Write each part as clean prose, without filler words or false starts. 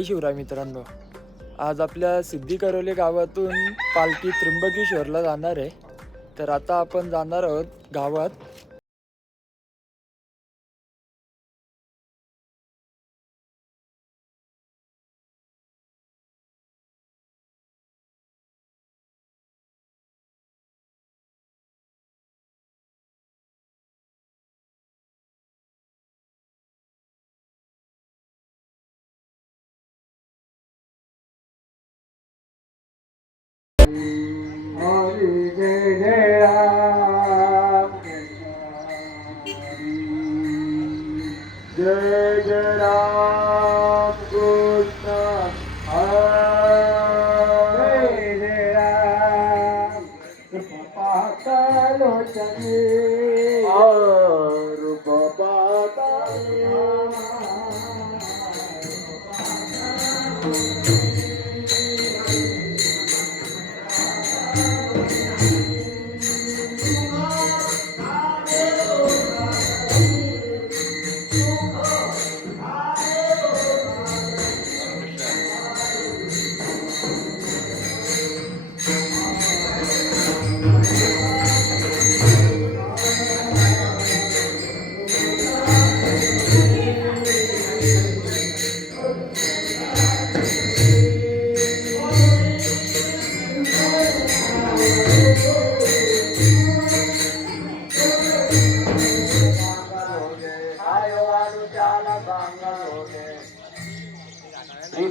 जय शिवराय मित्रांनो. आज आपल्या सिद्धी करवली गावातून पालखी त्र्यंबकेश्वरला जाणार आहे. तर आता आपण जाणार आहोत गावात. जय जय राम कृष्ण जय जय राम पातालोचने रूप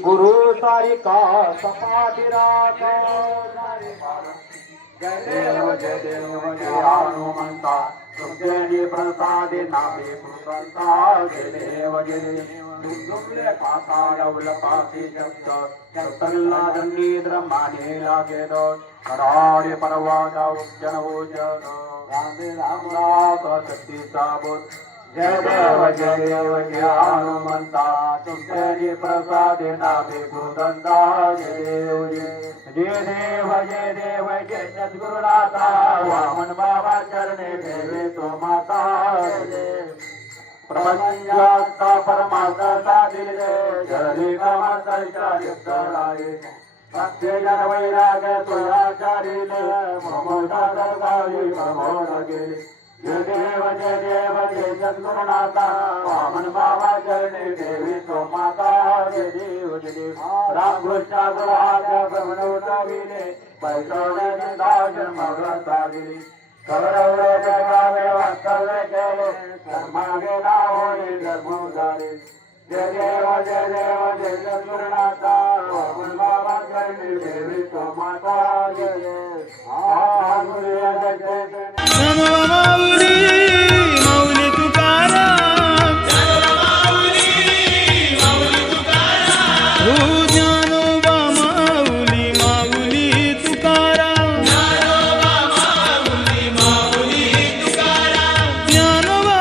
गुरु सारिका सपाटी राखो जय देव जय हनुमंता तुझे प्रसादे नामे कृपंता जय देव तुमले पाताळवल पासी शब्द चतल्ला दन्नीद्र माने लागे दो कराडे परवादा उज्जन भोजन रामे रामनाथ शक्ती साबोध जय देव हनुमंता तुमचे प्रसादे नामे कृपंता जय देव जय सद्गुरुनाथा वामन बाबा चरणे ठेवे तो माता प्रपंचाचा परमात्मा साधिले जरी कामाचा युक्त राये सत्य जन वैराग तुझ्याचारिले ममता दरगावी प्रमोद गेले जय देव जय सद्गुरुनाथा वामन बाबा चरणे देवी तो माता जय देव राम कृष्ण गुरुहात ब्रह्मणोताविले बैठवले दाजन मगता दिली कौरवले जगावे वास्तव्य केले धर्मागे नावोनी धर्मोधारे जय देव जय सद्गुरुनाथा वामन बाबा चरणे देवी तो माता जय माऊली माऊली तुकाराम हो ज्ञानोबा माऊली माऊली तुकाराम ज्ञानोबा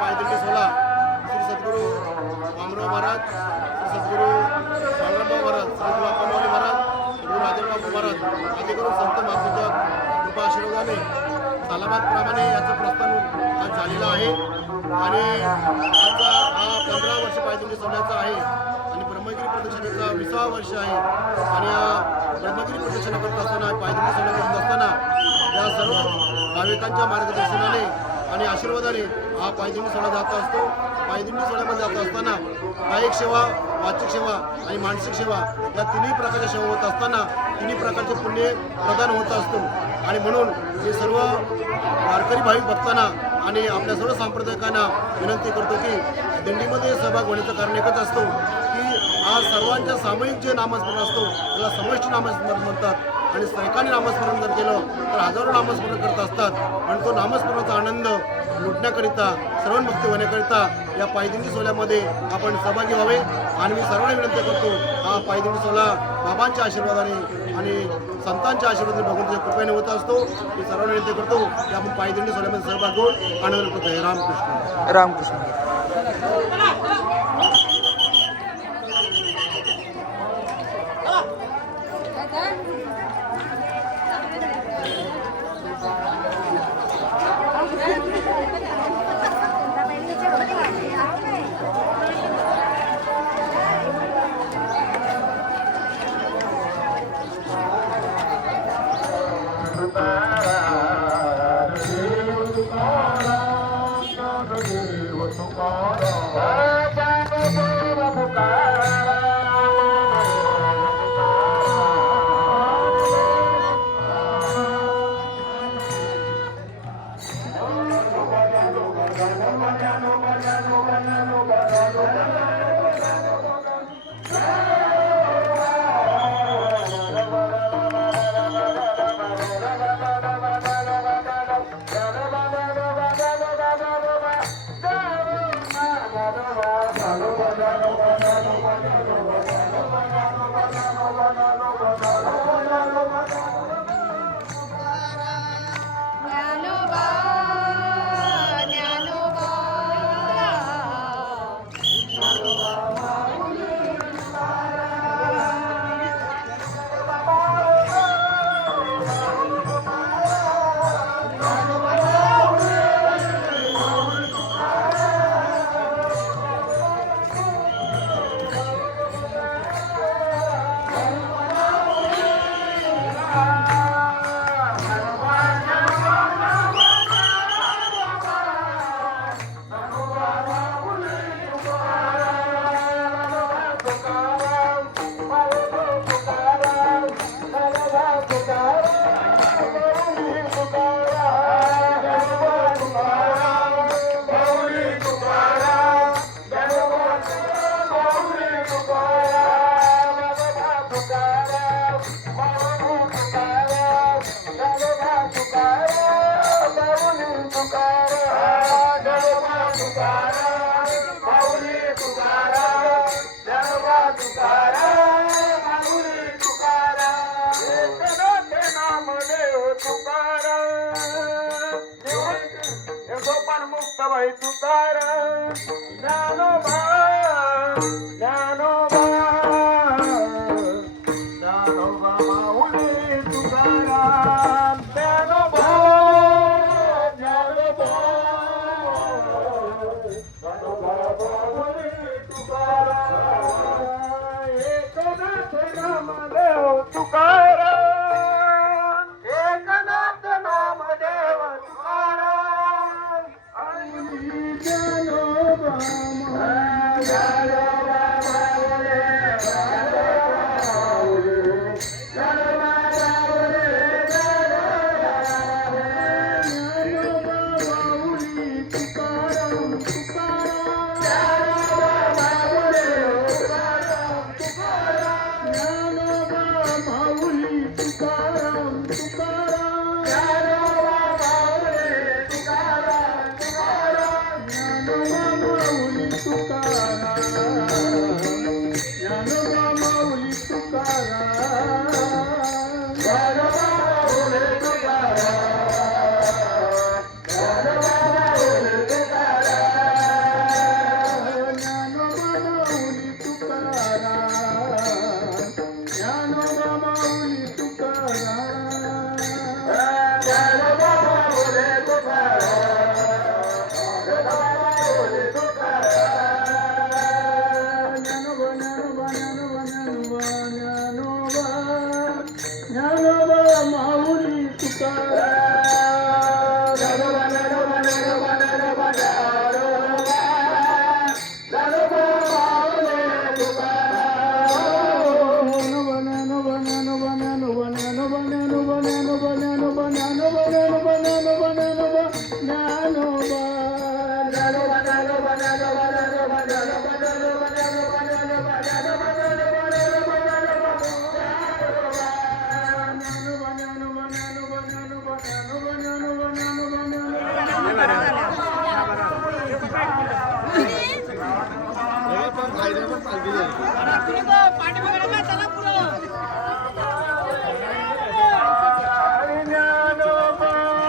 पायदंडी सोहळा श्री सद्गुरू वामनराव महाराज, श्री सद्गुरू पांडुरंगराव महाराज, श्री गुरु अप्पामाऊली महाराज, गुरु राजेंद्र बापू महाराज आदी करून संत महापूजा कृपा प्रस्थानाने सालाबादप्रमाणे याचं प्रस्थान आज झालेलं आहे आणि आजचा हा 15 वर्ष पायदिंडी सोहळ्याचा आहे आणि ब्रह्मगिरी प्रदक्षिणेचा 20वा वर्ष आहे आणि या ब्रह्मगिरी प्रदक्षिणा करत असताना पायदिंडी सोहळा करत असताना या सर्व भाविकांच्या मार्गदर्शनाने आणि आशीर्वादाने हा पायदिंडी सोहळा जात असतो. पायदिंडी सोहळ्यामध्ये जात असताना कायिक सेवा, वाचिक सेवा आणि मानसिक सेवा या तिन्ही प्रकारच्या सेवा होत असताना तिन्ही प्रकारचे पुण्य प्रदान होत असतो आणि म्हणून मी सर्व वारकरी भाविक भक्तांना आणि आपल्या सर्व सांप्रदायिकांना विनंती करतो की दिंडीमध्ये सहभाग होण्याचं कारण एकच असतो की आज सर्वांच्या सामूहिक जे नामस्मरण असतो त्याला समष्टी नामस्मरण म्हणतात आणि सैकाने नामस्मरण जर केलं तर हजारो नामस्मरण करत असतात आणि तो नामस्मरणाचा आनंद लुटण्याकरिता श्रवणभक्ती होण्याकरिता या पायदिंडी सोहळ्यामध्ये आपण सहभागी व्हावे आणि मी सर्वांना विनंती करतो हा पायदिंडी सोहळा बाबांच्या आशीर्वादाने आणि संतांच्या आशीर्वादाने भगवंताच्या कृपेने होत असतो. मी सर्वांना विनंती करतो की आपण पायदिंडी सोहळ्यामध्ये सहभाग घेऊन आनंद लुटत आहे. रामकृष्ण रामकृष्ण. ज्ञानोबा माऊली तुकाराम ज्ञानोबा ज्ञानोबा ज्ञानोबा ज्ञानोबा ज्ञानोबा माऊली तुकाराम ज्ञानोबा ज्ञानोबा ज्ञानोबा ज्ञानोबा ज्ञानोबा ज्ञानोबा ज्ञानोबा ज्ञानोबा ज्ञानोबा ज्ञानोबा ज्ञानोबा ज्ञानोबा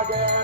माझे